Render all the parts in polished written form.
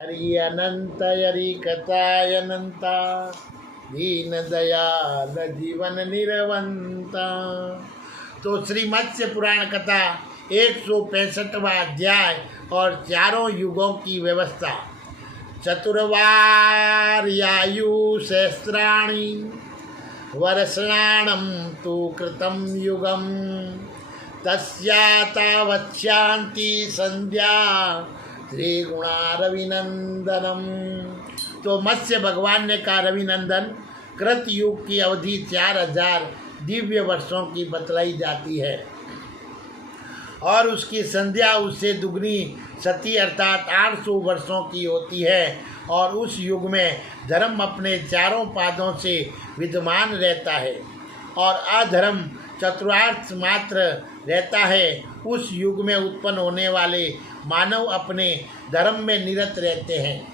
हरि अनंत हरि कथाय अनंता दीन दयाल जीवन निरवंता। तो श्री मत्स्य पुराण कथा 165वां अध्याय और चारों युगों की व्यवस्था। चतुर्वार्यायु सहस्राणि वर्षाणं तु कृतं युगं तस्या तावच्छान्ति संध्या त्रिगुणा रविनंदनम। तो मत्स्य भगवान ने कहा, रविनंदन, कृत युग की अवधि 4000 दिव्य वर्षों की बतलाई जाती है और उसकी संध्या उससे दुगनी सती अर्थात 800 वर्षों की होती है। और उस युग में धर्म अपने चारों पादों से विद्यमान रहता है और अधर्म चतुर्थांश मात्र रहता है। उस युग में उत्पन्न होने वाले मानव अपने धर्म में निरत रहते हैं।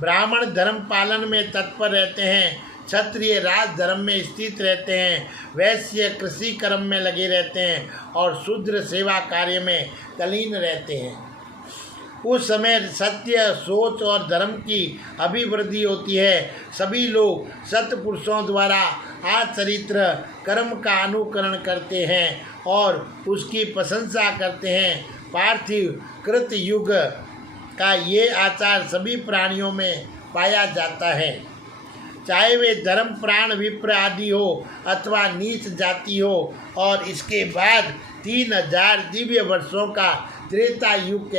ब्राह्मण धर्म पालन में तत्पर रहते हैं, क्षत्रिय राज धर्म में स्थित रहते हैं, वैश्य कृषि कर्म में लगे रहते हैं और शूद्र सेवा कार्य में तल्लीन रहते हैं। उस समय सत्य, सोच और धर्म की अभिवृद्धि होती है। सभी लोग सत्पुरुषों द्वारा आचरित्र कर्म का अनुकरण करते हैं और उसकी प्रशंसा करते हैं। पार्थिव कृत युग का ये आचार सभी प्राणियों में पाया जाता है, चाहे वे धर्म प्राण विप्र आदि हो अथवा नीच जाति हो। और इसके बाद 3000 दिव्य वर्षों का त्रेता युग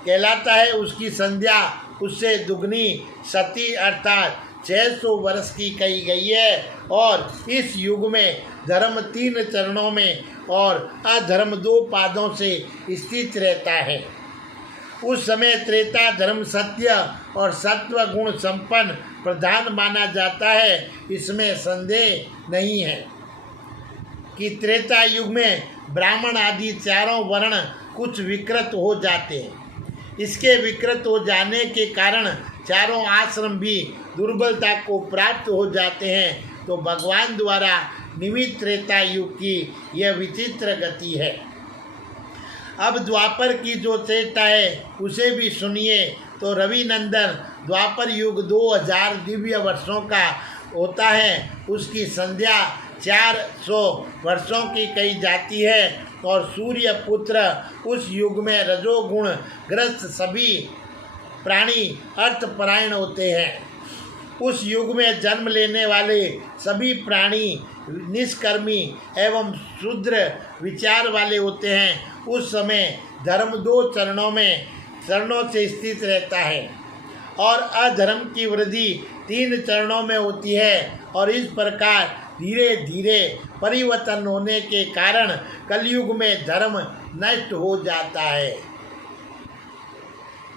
कहलाता है। उसकी संध्या उससे दुगनी सती अर्थात 600 वर्ष की कही गई है। और इस युग में धर्म 3 चरणों में और अधर्म 2 पादों से स्थित रहता है। उस समय त्रेता धर्म सत्य और सत्व गुण संपन्न प्रधान माना जाता है। इसमें संदेह नहीं है कि त्रेता युग में ब्राह्मण आदि चारों वर्ण कुछ विकृत हो जाते हैं। इसके विकृत हो जाने के कारण चारों आश्रम भी दुर्बलता को प्राप्त हो जाते हैं। तो भगवान द्वारा निमित्त त्रेता युग की यह विचित्र गति है। अब द्वापर की जो चेष्टा है उसे भी सुनिए। तो रविनंदन, द्वापर युग 2000 दिव्य वर्षों का होता है। उसकी संध्या 400 वर्षों की कही जाती है और सूर्य पुत्र उस युग में रजोगुण ग्रस्त सभी प्राणी अर्थपरायण होते हैं। उस युग में जन्म लेने वाले सभी प्राणी निष्कर्मी एवं शूद्र विचार वाले होते हैं। उस समय धर्म 2 चरणों से स्थित रहता है और अधर्म की वृद्धि 3 चरणों में होती है। और इस प्रकार धीरे धीरे परिवर्तन होने के कारण कलयुग में धर्म नष्ट हो जाता है।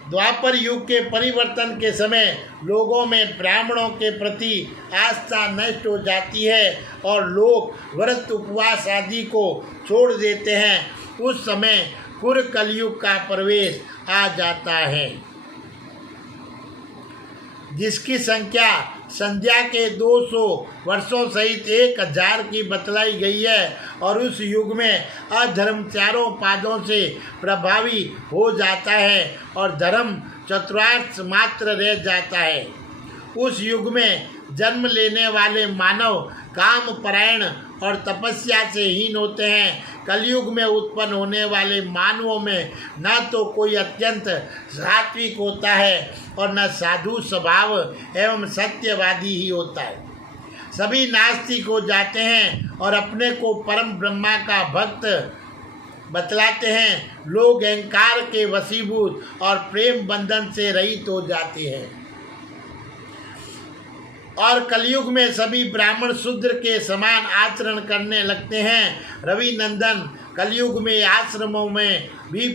द्वापर युग के परिवर्तन के समय लोगों में ब्राह्मणों के प्रति आस्था नष्ट हो जाती है और लोग व्रत उपवास आदि को छोड़ देते हैं। उस समय पुर कलयुग का प्रवेश आ जाता है, जिसकी संख्या संध्या के 200 वर्षों सहित 1000 की बतलाई गई है। और उस युग में अधर्म चारों पादों से प्रभावी हो जाता है और धर्म चतुर्थांश मात्र रह जाता है। उस युग में जन्म लेने वाले मानव काम परायण और तपस्या से हीन होते हैं। कलयुग में उत्पन्न होने वाले मानवों में न तो कोई अत्यंत सात्विक होता है और न साधु स्वभाव एवं सत्यवादी ही होता है। सभी नास्तिक हो जाते हैं और अपने को परम ब्रह्मा का भक्त बतलाते हैं। लोग अहंकार के वशीभूत और प्रेम बंधन से रहित हो जाते हैं। और कलयुग में सभी ब्राह्मण शूद्र के समान आचरण करने लगते हैं। रविनंदन, कलयुग में आश्रमों में भी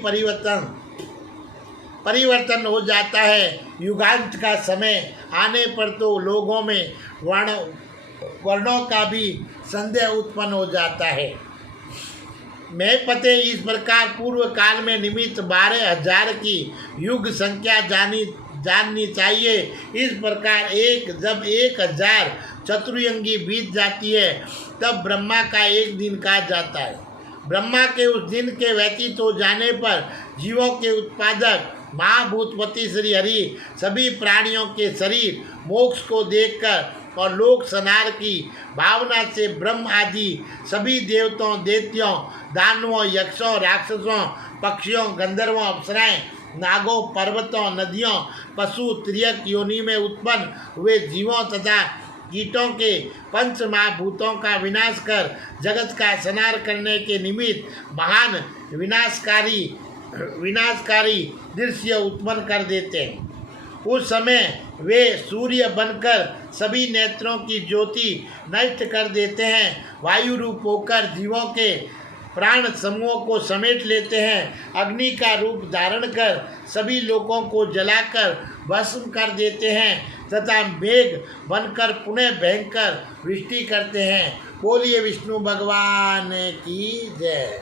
परिवर्तन हो जाता है। युगांत का समय आने पर तो लोगों में वर्णों का भी संदेह उत्पन्न हो जाता है। मैं पते इस प्रकार पूर्व काल में निमित्त 12000 की युग संख्या जाननी चाहिए। इस प्रकार जब 1000 चतुर्युगी बीत जाती है तब ब्रह्मा का एक दिन कहा जाता है। ब्रह्मा के उस दिन के व्यतीत हो जाने पर जीवों के उत्पादक महाभूतपति श्री हरि सभी प्राणियों के शरीर मोक्ष को देखकर और लोक संहार की भावना से ब्रह्म आदि सभी देवताओं दैत्यों दानवों यक्षों राक्षसों पक्षियों गंधर्वों अप्सराएं नागों पर्वतों नदियों पशु त्रियक योनि में उत्पन्न हुए जीवों तथा कीटों के पंच महाभूतों का विनाश कर जगत का संहार करने के निमित्त महान विनाशकारी दृश्य उत्पन्न कर देते हैं। उस समय वे सूर्य बनकर सभी नेत्रों की ज्योति नष्ट कर देते हैं। वायु रूप होकर जीवों के प्राण समूहों को समेट लेते हैं। अग्नि का रूप धारण कर सभी लोगों को जलाकर भस्म कर देते हैं तथा मेघ बनकर पुनः भयंकर वृष्टि करते हैं। बोलिए विष्णु भगवान की जय।